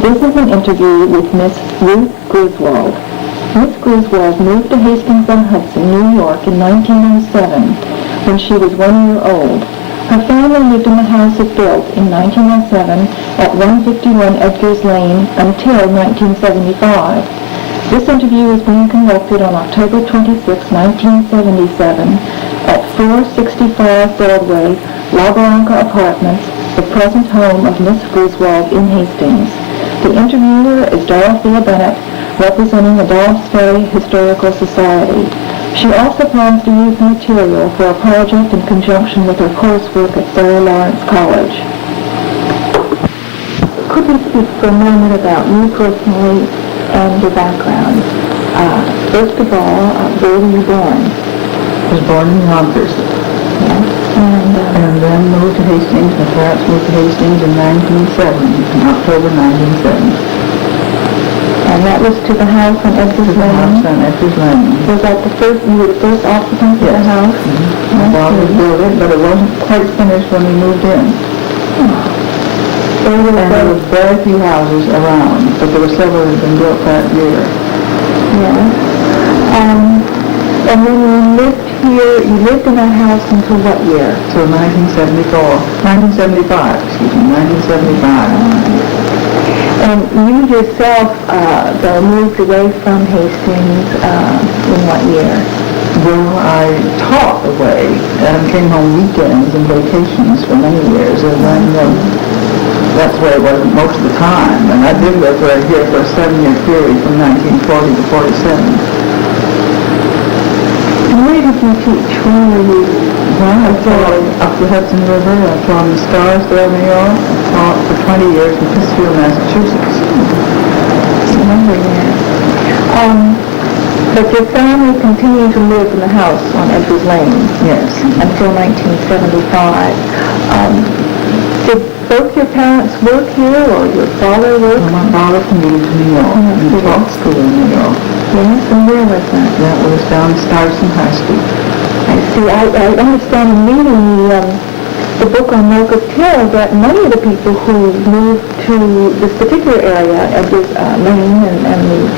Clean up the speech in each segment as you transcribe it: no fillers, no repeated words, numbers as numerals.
This is an interview with Miss Ruth Griswold. Miss Griswold moved to Hastings-on-Hudson, New York in 1907 when she was 1 year old. Her family lived in the house it built in 1907 at 151 Edgar's Lane until 1975. This interview is being conducted on October 26, 1977 at 465 Broadway, La Bronca Apartments, the present home of Miss Griswold in Hastings. The interviewer is Dorothea Bennett, representing the Dobbs Ferry Historical Society. She also plans to use the material for a project in conjunction with her coursework at Sarah Lawrence College. Could you speak for a moment about you personally and your background? First of all, where were you born? I was born in Yonkers. Yes. And then moved to Hastings. My parents moved to Hastings in 1970, in October 1970. And that was to the house on Edgar's The house on Edgar's Lane. Was that you were the first occupant of the house? Mm-hmm. My father built it, but it wasn't quite finished when we moved in. So And there were very few houses around, but there were several that had been built that year. Yes. And then you lived in that house until what year? So 1975, 1975. And you yourself, though, moved away from Hastings in what year? Well, I taught away and came home weekends and vacations for many years, and then that's where it was most of the time. And I did live right here for a 7-year period from 1940 to 47. Where did you teach? Where were you? Well, I taught up the Hudson River. I taught in Scarsdale, New York. I taught for 20 years in Pittsfield, Massachusetts. Remember that. But your family continued to live in the house on Edgar's Lane? Yes. Until 1975. Did both your parents work here, or your father work? Well, my father commuted to New York and taught school in New York. Yes, and where was that? That was down Stuyvesant High School. I see. I understand in reading the book on Locust Hill that many of the people who moved to this particular area, Edgar's Lane and the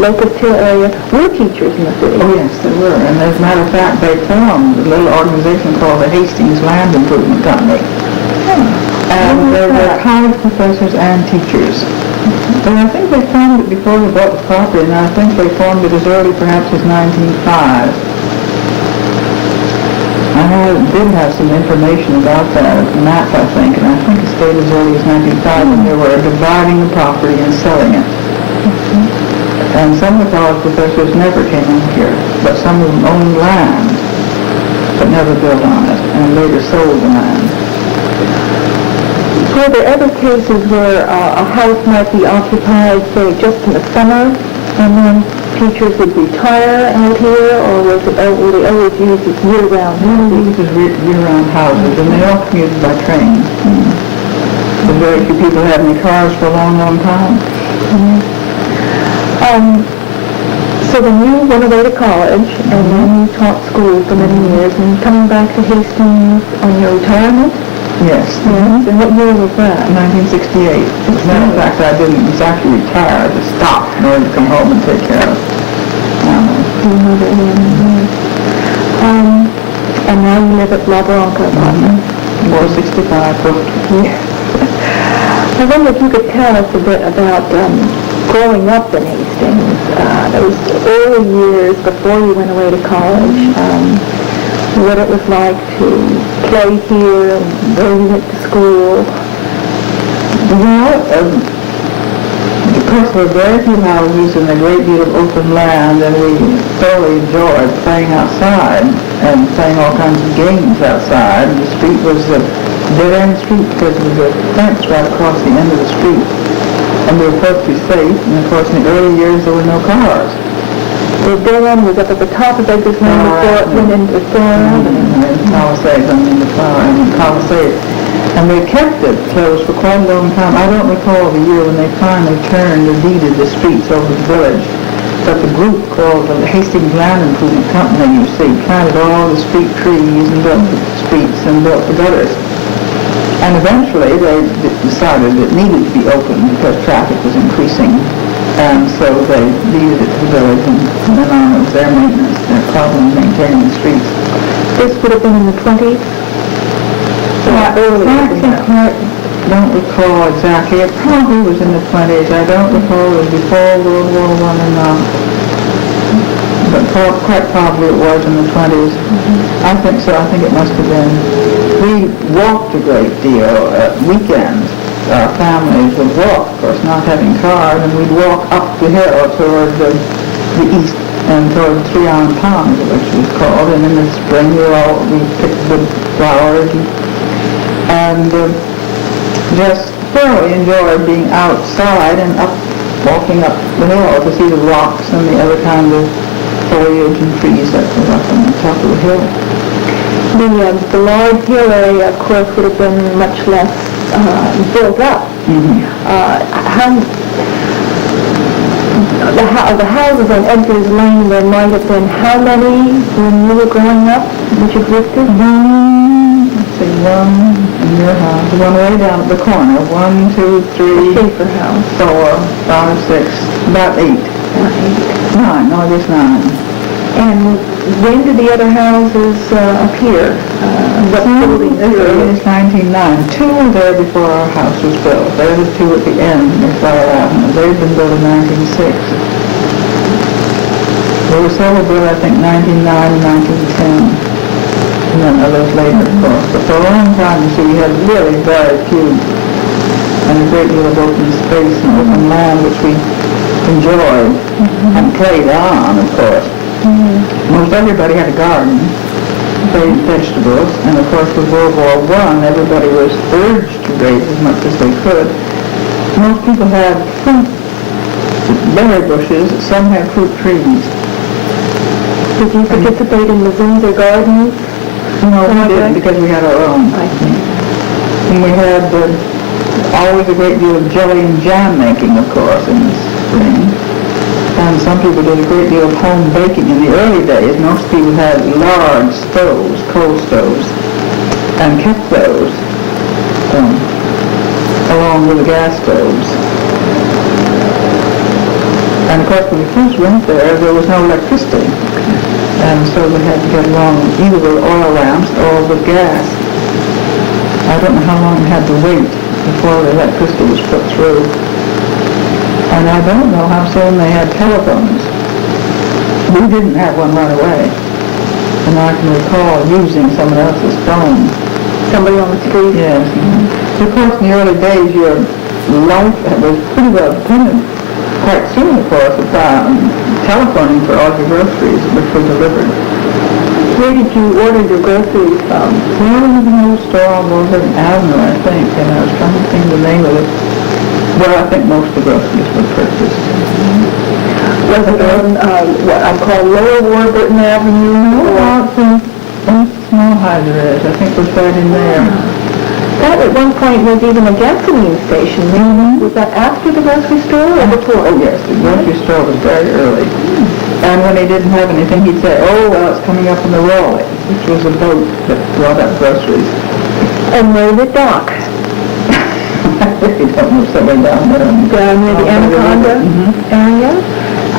Locust Hill area, were teachers in the city. Oh, yes, they were. And as a matter of fact, they formed a little organization called the Hastings Land Improvement Company. And they were college professors and teachers. And I think they formed it before they bought the property, and I think they formed it as early perhaps as 1905. I did have some information about that map, I think, and I think it stayed as early as 1905 when they were dividing the property and selling it. And some of the college professors never came in here, but some of them owned land, but never built on it, and later sold the land. Were there ever cases where a house might be occupied, say, just in the summer, and then teachers would retire out here, or were they always used as year-round houses? These are year-round houses, and they all commuted by train. But very few people had any cars for a long, long time. So then you went away to college, and then you taught school for many years, and coming back to Hastings on your retirement? Yes. Yes. And what year was that? 1968. As a matter of fact, I didn't exactly retire. I just stopped in order to come home and take care of And now you live at La Bronca Apartments. 465 Brookwood. Yes. I wonder if you could tell us a bit about growing up in Hastings, those early years before you went away to college, what it was like to play here and where you went to school. Well, because there were very few houses and a great deal of open land, and we thoroughly enjoyed playing outside and playing all kinds of games outside. The street was a dead-end street because there was a fence right across the end of the street. And we were perfectly safe, and of course in the early years there were no cars. The dead end was up at the top of Edgar's Lane before it went into Sarah. Palisades, the flower, and Palisades. And they kept it closed for quite a long time. I don't recall the year when they finally turned or deeded the streets over the village. But the group called the Hastings Land Improvement Company, you see, planted all the street trees and built the streets and built the gutters. And eventually they decided it needed to be open because traffic was increasing. And so they deeded it to the village, and then on it was their maintenance, their problem maintaining the streets. This would have been in the 20s? I don't recall exactly. It probably was in the 20s. I don't recall it was before World War I or not. But quite probably it was in the 20s. I think so. I think it must have been. We walked a great deal at weekends. Our families would walk, of course, not having cars, and we'd walk up the hill toward the east and toward the 3 Island Pond, which was called. And in the spring we picked the flowers and just thoroughly enjoyed being outside and walking up the hill to see the rocks and the other kind of foliage and trees that were up on the top of the hill. The large hill area, of course, would have been much less built up. The houses on Edgar's Lane, there might have been how many when you were growing up, which existed? Let's see, one in your house, one way down at the corner, 1, 2, 3, Schaefer house. 4, 5, 6, about 8. 9, no, I guess 9. And when did the other houses appear? What building period? It's 1909. 2 were there before our house was built. They're the 2 at the end near Flower Avenue. They've been built in 1906. There were several built, I think, 1909 and 1910. And then others later, of course. But for a long time, you see, we had really very few and a great deal of open space and open land, which we enjoyed and played on, of course. Most everybody had a garden, raised vegetables, and of course with World War I, everybody was urged to raise as much as they could. Most people had fruit, berry bushes, some had fruit trees. Did you participate in the Windsor gardens? No, we didn't because we had our own. I see. And we had always a great deal of jelly and jam making, of course, in the spring. And some people did a great deal of home baking in the early days. Most people had large stoves, coal stoves, and kept those along with the gas stoves. And of course, when we first went there was no electricity. And so we had to get along either with oil lamps or with gas. I don't know how long we had to wait before the electricity was put through. And I don't know how soon they had telephones. We didn't have one right away. And I can recall using someone else's phone. Somebody on the street? Yes. Of course, in the early days, your life was pretty well dependent, quite soon, of course, upon telephoning for all your groceries, which were delivered. Where did you order your groceries from? Well, there was an old store over in Avenue, I think, and I was trying to think of the name of it. Well, I think most of the groceries were purchased. Was it on what I call Lower Warburton Avenue? No, it's in Small Hyder. I think it was right in there. That at one point was even a gasoline station. Was that after the grocery store or before? Oh, yes, the grocery store was very early. And when he didn't have anything, he'd say, oh, well, it's coming up in the Raleigh, which was a boat that brought up groceries. And where did it dock? I really don't know, somewhere down there. Down near the Anaconda area?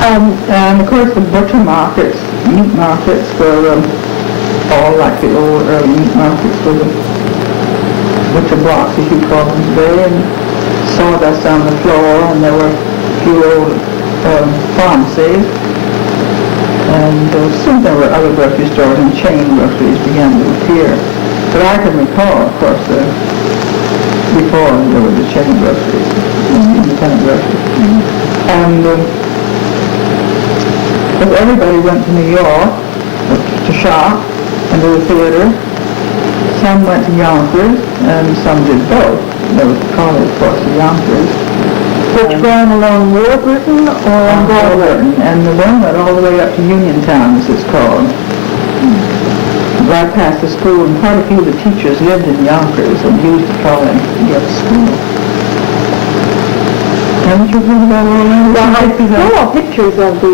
And of course the butcher markets, meat markets were all like the old early meat markets with the butcher blocks, as you call them today, and sawdust on the floor, and there were a few old pharmacies. And soon there were other grocery stores and chain groceries began to appear. But I can recall, of course, before there were the chain groceries, independent groceries. And everybody went to New York to shop and to the theater. Some went to Yonkers, and some did both. There was the college, of course, of Yonkers. Which ran along Warburton or on Broadway? And the one went all the way up to Uniontown, as it's called. Right past the school, and quite a few of the teachers lived in Yonkers and used the trolley to get to school. Haven't you heard about all that? Well, I saw pictures of the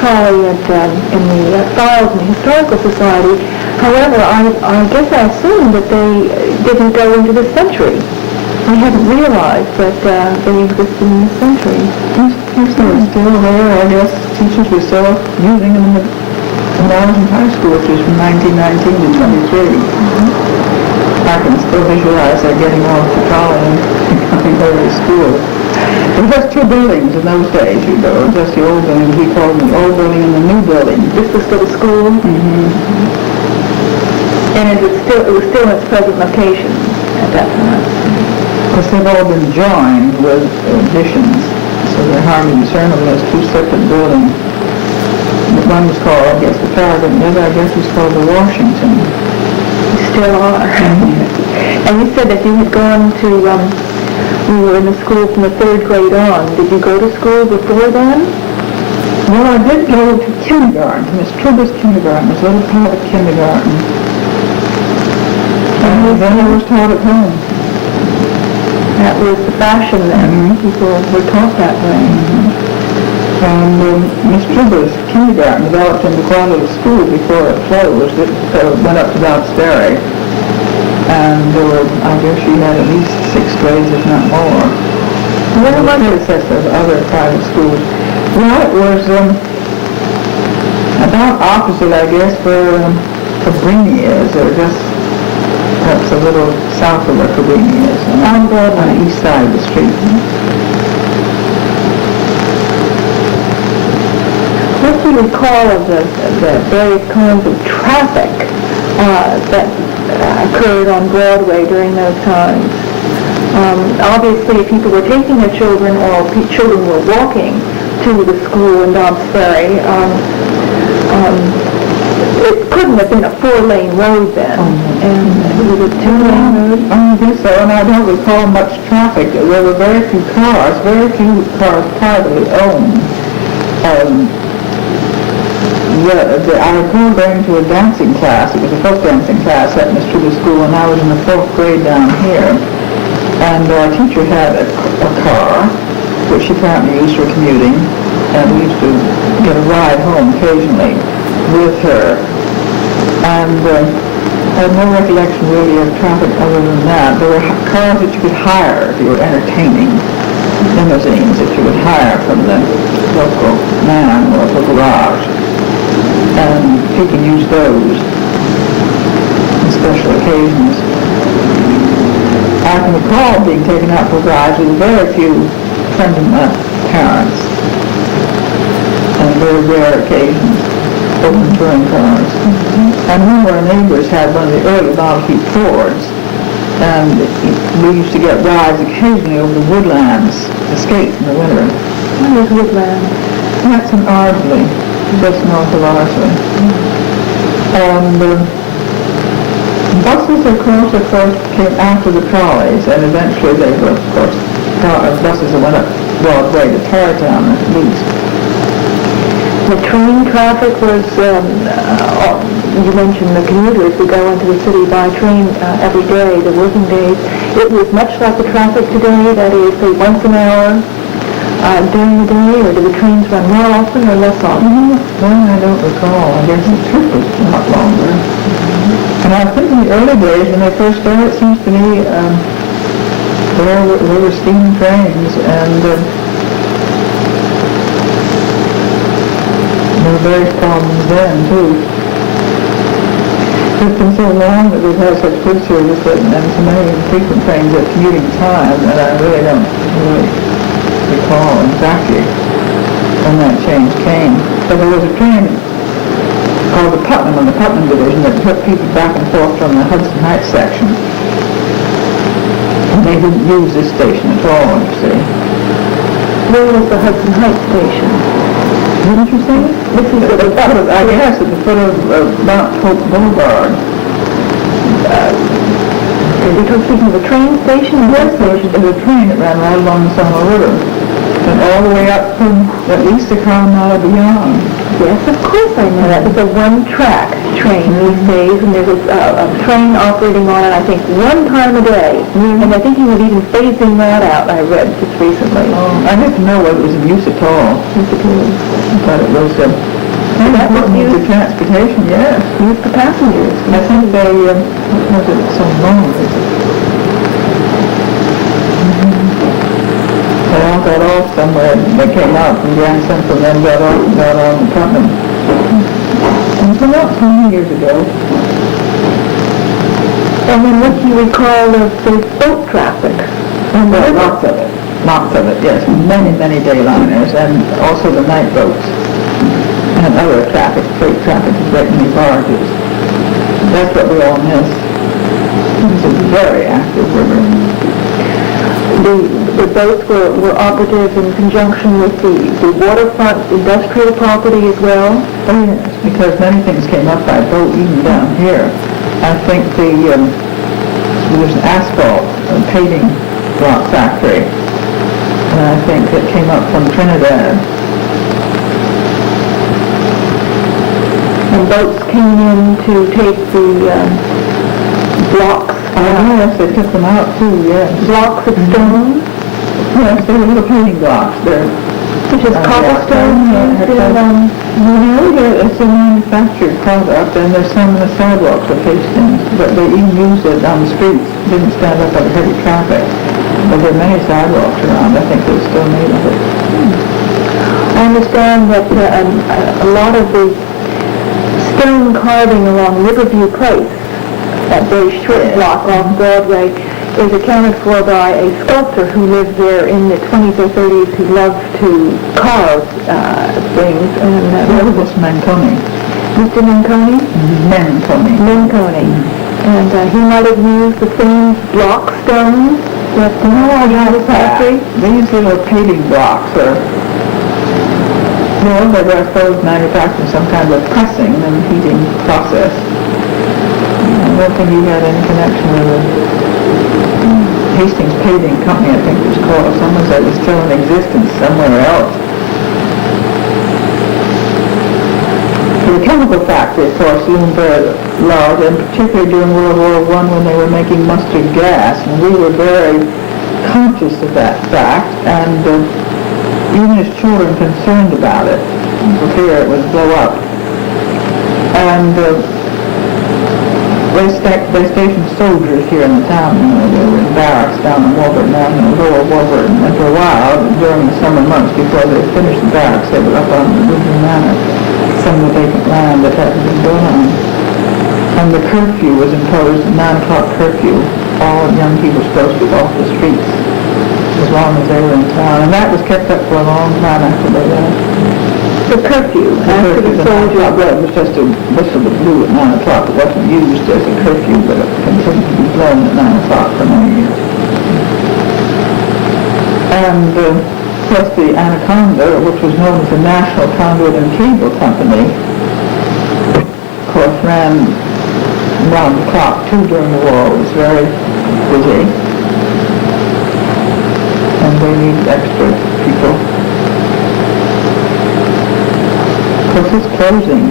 trolley in the files in the Historical Society. However, I guess I assumed that they didn't go into the century. I hadn't realized that they existed in the century. Yes, they were still there. I guess teachers were still using them when I was in high school, which was from 1919 to 23. I can still visualize that getting off to college and coming over to school. There were just two buildings in those days, you know, just the old building. We called them the old building and the new building. This was still a school? And it was still in its present location at that time. Because they've all been joined with additions, so they're hardly discernible as two separate buildings. One was called, I guess, the Farragut, and the other, I guess, was called the Washington. You still are. And you said that you had gone to, you were in the school from the 3rd grade on. Did you go to school before then? Well, I did go to kindergarten, to Miss Tribbett's kindergarten. It was a little private kindergarten. And then I was taught at home. That was the fashion then. People were taught that way. And Miss Tribbett's kindergarten developed into quite a little school before it closed. It went up to Dobbs Ferry. And I guess she had at least 6 grades, if not more. What about the predecessor of other private schools? Well, it was about opposite, I guess, where Cabrini is, or just perhaps a little south of where Cabrini is, on the east side of the street. What do you recall of the various kinds of traffic that occurred on Broadway during those times? Obviously, people were taking their children, or children were walking to the school in Dobbs Ferry. It couldn't have been a 4-lane road then. And was it 2-lane road? I guess so, and I don't recall much traffic. There were very few cars privately owned. I recall going to a dancing class. It was the first dancing class at Miss Tribbett's school, and I was in the 4th grade down here. And our teacher had a car, which she apparently used for commuting, and we used to get a ride home occasionally with her. And I have no recollection really of traffic other than that. There were cars that you could hire if you were entertaining, limousines that you would hire from the local man or local garage. And you can use those on special occasions. I can recall being taken out for rides with very few friends of my parents, on very rare occasions, open touring cars. And one of our neighbors had one of the early Model T Fords, and we used to get rides occasionally over the woodlands to skate in the winter. What is woodland? That's in Ardsley, just north of Ardsley. And buses, of course, came after the trolleys, and eventually they were, of course, buses that went up Broadway to Tarrytown at least. The train traffic was, you mentioned the commuters who go into the city by train every day, the working days. It was much like the traffic today, that is, say, once an hour during the day, or do the trains run more often or less often? Well, I don't recall. I guess the trip was a lot longer. And I think in the early days, when they first started, it seems to me, there were steam trains, and there were various problems then, too. It's been so long that we've had such good service and so many frequent trains at commuting time that I really don't recall exactly when that change came. But there was a train called the Putnam, on the Putnam Division, that took people back and forth from the Hudson Heights section. And they didn't use this station at all, you see. Where was the Hudson Heights station? Didn't you say? This is at the foot of, I guess, at the foot of Mount Hope Boulevard. You're speaking of the train station? Yes, there was a train that ran right along the Summer River, and all the way up from at least a mile beyond. Yes, of course I know that. It's a one-track train these days, and there's a train operating on it, I think, one time a day. And I think he was even phasing that out, I read just recently. I didn't know whether it was of use at all. Yes, it is. But it was that was means used, of transportation, yes. used for passengers. I think they, what was it, so long? They all got off somewhere. They came out from Grand Central and then got off and got on the Putnam. And it was about 20 years ago. And then what do you recall of the boat traffic? Well, lots of it. Lots of it, yes. Many, many dayliners and also the night boats. And other traffic, freight traffic, great many barges. That's what we all miss. It's a very active river. The boats were operative in conjunction with the waterfront industrial property as well? Oh, yes, because many things came up by boat even down here. I think there's an asphalt paving block factory, and I think it came up from Trinidad. And boats came in to take the blocks, Yes, they took them out too, yes. blocks of stone, Yes, they were little paving blocks. They're such as cobblestone used in, it's a manufactured product, and there's some in the sidewalks of Hastings, but they even used it on the streets. Didn't stand up under heavy traffic. But there are many sidewalks around. I think they're still made of it. I understand that a lot of the stone carving along Riverview Place, that very short block off Broadway, is accounted for by a sculptor who lived there in the 20s or 30s who loved to carve things. And That was Manconi. Mr. Manconi? Manconi. Manconi. And he might have used the same block stones that the factory. These little paving blocks are, well, they were, I suppose, manufacturing some kind of pressing and heating process. I don't think he had any connection with it. Hastings Paving Company, I think it was called. Someone said it was still in existence somewhere else. The chemical factory, of course, loomed very large, and particularly during World War I when they were making mustard gas, and we were very conscious of that fact, and even as children concerned about it, for fear it would blow up. And they stationed soldiers here in the town. They were in barracks down in Warburton Avenue, Lower Warburton, and for a while, during the summer months before they finished the barracks, they were up on Woodland Manor, some of the vacant land that hadn't been built on. And the curfew was imposed, 9 o'clock curfew. All young people were supposed to be off the streets as long as they were in town. And that was kept up for a long time after they left. The curfew, after the soldiers. Well, it was just a whistle that blew at 9 o'clock. It wasn't used as a curfew, but it continued to be blown at 9 o'clock for many years. And plus the Anaconda, which was known as the National Conduit and Cable Company, of course, ran round the clock too during the war. It was very busy. And they needed extra people. Of course, it's closing.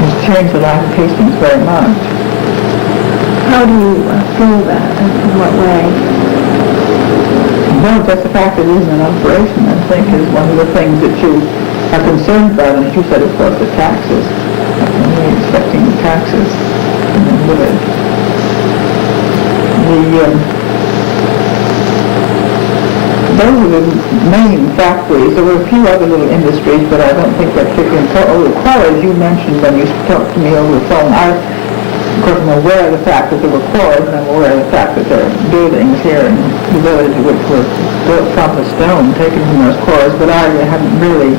It's changed the life of Hastings very much. How do you feel that? In what way? Well, just the fact that it isn't an operation, I think, is one of the things that you are concerned about. And as you said, of course, the taxes. We're expecting the taxes in the village. Those are the main factories. There were a few other little industries, but I don't think they're particularly important. Oh, the quarries you mentioned when you talked to me over the phone, of course, I'm aware of the fact that there were quarries, and I'm aware of the fact that there are buildings here in the village which were built from the stone taken from those quarries, but I haven't really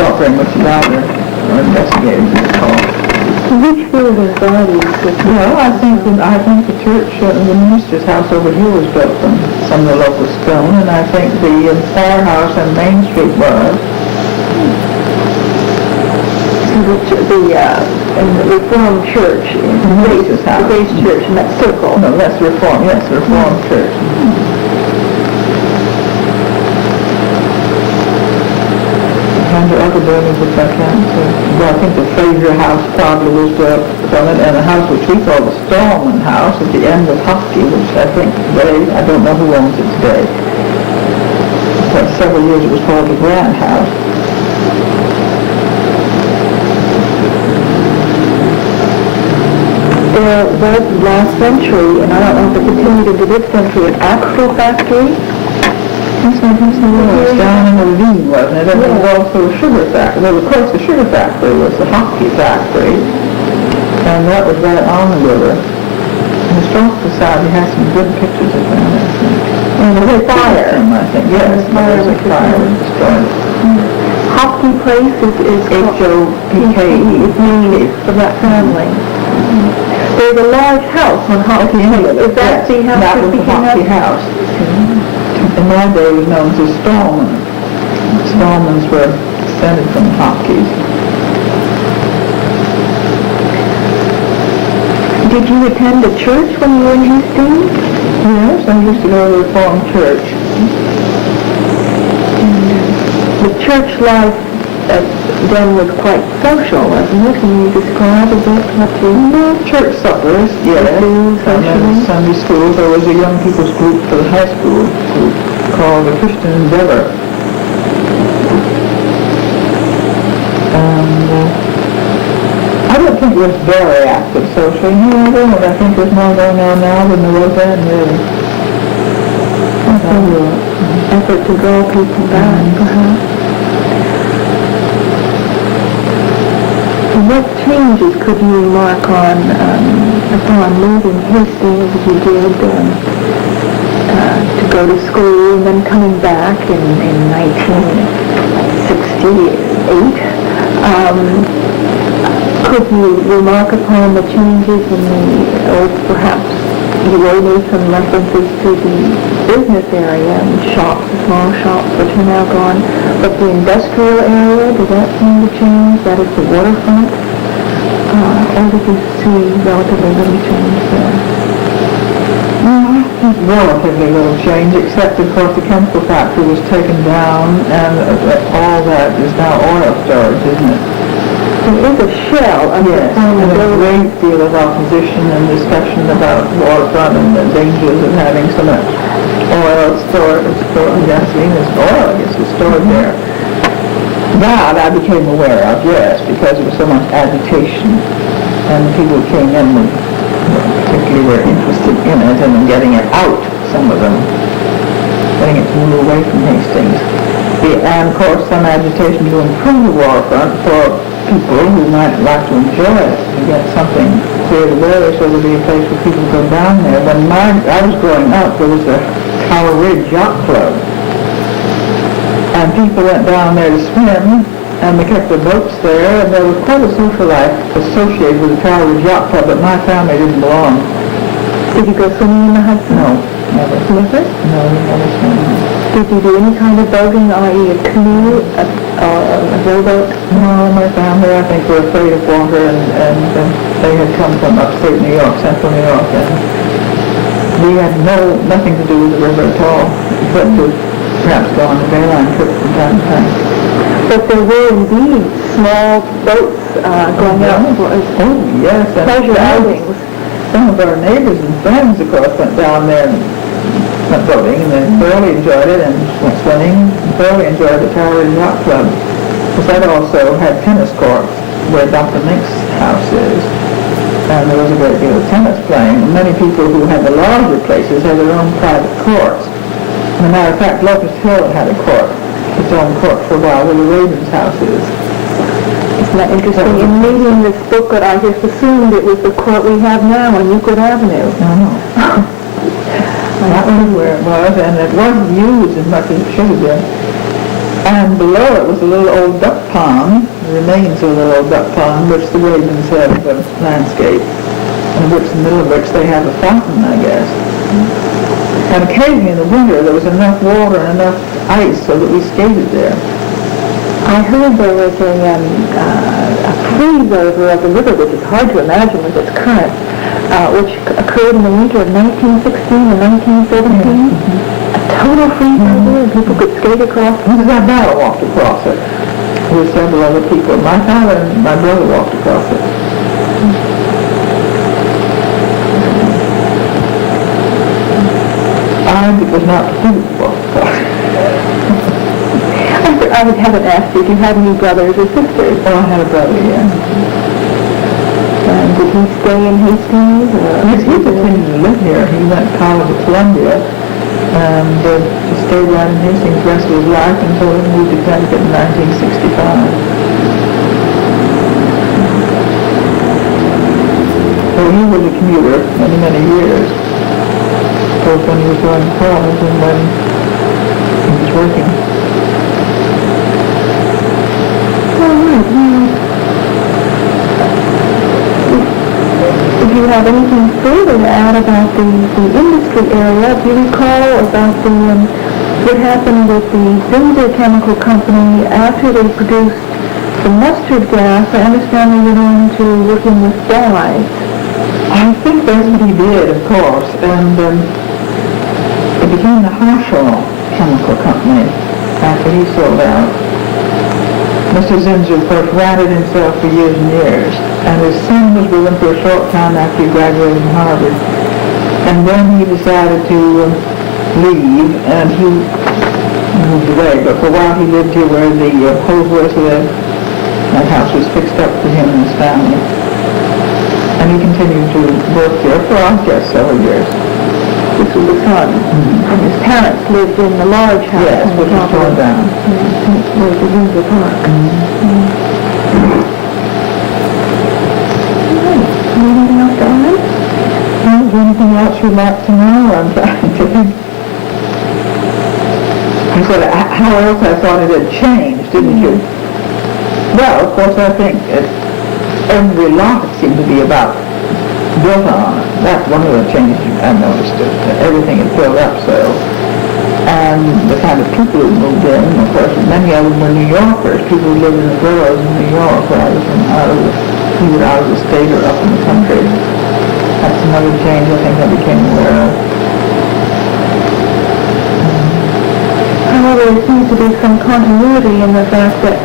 thought very much about it or investigated it at all. Which buildings are these? Well, I think the church, the minister's house over here was built from some of the local stone, and I think the firehouse on Main Street was. The Reformed Church, The Grace's house. the Grace Church in that circle. No, that's Reformed, yes, the Reformed Church. And the other buildings which I can't see. Well, I think the Fraser House probably was built from it, and a house which we call the Stallman House at the end of Hopkey, which I think I don't know who owns it today. For several years it was called the Grant House. There was last century, and I don't know if it continued into this century, an axle factory. Yes, I think so. It was down in the ravine, wasn't it? And there was also a sugar factory. Well, of course, the sugar factory was the hockey factory, and that was right on the river. The Historical Society has some good pictures of that, I think. And there was a fire. I think, yes, there was a fire that destroyed it. Hockey Place is H-O-P-K-E. It's named for that family. There's a large house on Hockey Place. Is that the house That you're was the speaking hockey of? house. In my day, it was known as Stallman. Stallmans were descended from hockeys. Did you attend a church when you were in Hastings? Yes, I used to go to the Reformed church. The church life then was quite social, wasn't it? Can you describe a bit what you... Church suppers, yes. And then Sunday school, there was a young people's group for the high school group called the Christian Endeavor. And I don't think it was very active socially. No, I don't. I think there's more going on now than there was then, really. Effort to draw people back, perhaps. What changes could you remark on upon leaving Hastings as you did to go to school and then coming back in 1968? Could you remark upon the changes in or perhaps you already made some references to the business area and shops, the small shops which are now gone, but the industrial area, did that seem to change? That is the waterfront? Or did you see relatively little change there? Relatively little change, except of course the chemical factory was taken down and all that is now oil storage, isn't it? There is a shell of Yes, and a great deal of opposition and discussion about waterfront and the dangers of having so much oil stored, gasoline is oil, I guess, is stored there. That I became aware of, yes, because there was so much agitation, and people who came in particularly were interested in it and in getting it out, some of them, getting it to move away from Hastings. And of course some agitation to improve the waterfront for people who might like to enjoy it, to get something cleared away so there'd be a place where people go down there. When I was growing up, there was a Tower Ridge Yacht Club, and people went down there to swim, and they kept their boats there, and there was quite a social life associated with the Tower Ridge Yacht Club, but my family didn't belong. Did you go swimming in the Hudson? No, never. Never? No, never swam. Did you do any kind of boating, i.e. a canoe, a rowboat? No, my family, I think, were afraid of water, and they had come from upstate New York, central New York, and we had nothing to do with the river at all, except to perhaps go on a dayline trip from time to time. But there were indeed small boats going out for yes, and pleasure outings. Some of our neighbors and friends, of course, went down there and went boating, and they thoroughly enjoyed it, and went swimming, and thoroughly enjoyed the Tower Ridge Yacht Club. Because that also had tennis courts where Dr. Mink's house is, and there was a great deal of tennis playing. And many people who had the larger places had their own private courts. As a matter of fact, Locust Hill had a court, its own court for a while, where the Ravens' house is. Isn't that interesting? In reading this booklet, I just assumed it was the court we have now on Euclid Avenue. No. That was where it was, and it wasn't used as much as it should have been. And below it was a little old duck pond, the remains of a little old duck pond, which the Ravens have landscaped, and in the middle of which they have a fountain, I guess. And occasionally in the winter there was enough water and enough ice so that we skated there. I heard there was a freeze-over of the river, which is hard to imagine with its current, which occurred in the winter of 1916 and 1917. A total freeze-over, and people could skate across. Mrs. Abdallah walked across it with several other people. My father and my brother walked across it. I was not who walked across it. I haven't asked you if you had any brothers or sisters. Oh, I had a brother, yeah. And did he stay in Hastings? Yes, he continued to live here. He went to college at Columbia and stayed down in Hastings the rest of his life until he moved to Connecticut in 1965. So he was a commuter many, many years, both when he was going to college and when he was working. All right. If you have anything further to add about the industry area, do you recall about what happened with the Windsor Chemical Company after they produced the mustard gas? I understand they went on to working with dyes. I think that's what he did, of course, and it became the Harshal Chemical Company after he sold out. Mr. Zinsser, of course, ran it himself for years and years, and his son was with him for a short time after he graduated from Harvard. And then he decided to leave, and he moved away. But for a while he lived here where the Holsworths lived. That house was fixed up for him and his family. And he continued to work there for, I guess, several years. This was the son. Mm-hmm. And his parents lived in the large house. Yes, which was torn down. Where the Windsor Park. Anything else to add? Is there anything else you'd like to know? I'm trying to think. I said, how else I thought it had changed, didn't you? Well, of course, I think every lot seemed to be about built on. That's one of the changes I noticed, that everything had filled up so. And the kind of people who moved in, of course, many of them were New Yorkers, people who lived in the boroughs in New York rather than either out of the state or up in the country. That's another change I think I became aware of. However, there seems to be some continuity in the fact that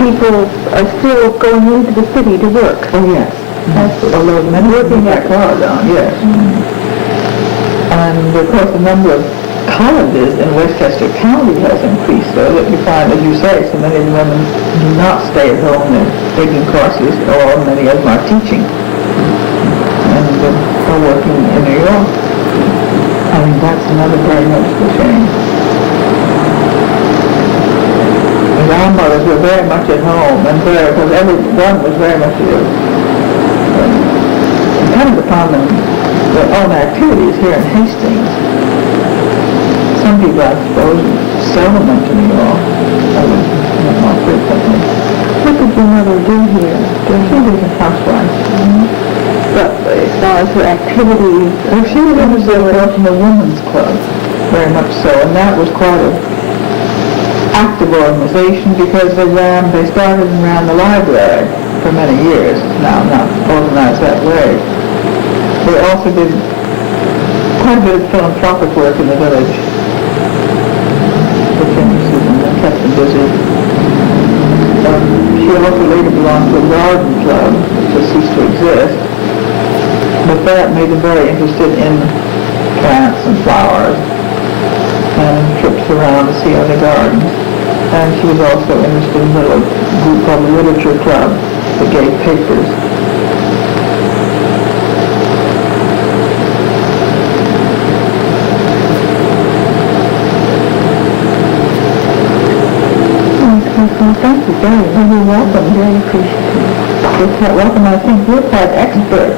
people are still going into the city to work. Oh, yes. Although many working that far down, yes. And of course the number of colleges in Westchester County has increased so that you find, as you say, so many of the women do not stay at home. They're taking courses, or many of them are teaching and are working in New York. I mean, that's another very noticeable change. And our mothers were very much at home, and because everyone was very much dependent upon their own activities here in Hastings. Some people, I suppose, seldom went to New York. Others went more frequently. What did your mother do here? She was a housewife. But as far as her activities, She was involved in the Women's Club, very much so, and that was quite an active organization because they started and ran the library for many years. Now, not organized that way. They also did quite a bit of philanthropic work in the village, which interested them and kept them busy. She also later belonged to a garden club, which has ceased to exist, but that made them very interested in plants and flowers and trips around to see other gardens. And she was also interested in a little group called the Literature Club that gave papers. thank you very much. You're welcome. Very appreciative. Welcome. I think you're quite expert.